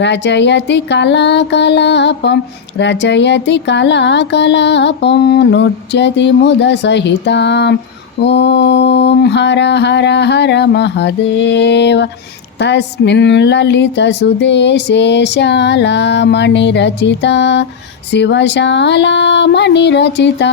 रचयति कलाकलापं रचयति कलाकलापं नृत्यति मुदसहिताम् ॐ हर हर हर महदेव तस्मिन् ललितसुदेशे शालामणिरचिता शिवशालामणिरचिता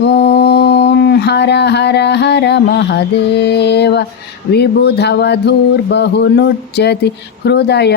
ॐ हर हर हर महदेव विबुधवधूर्बहुनुच्यति हृदयाह्लादयुतं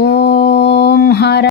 ఓం హర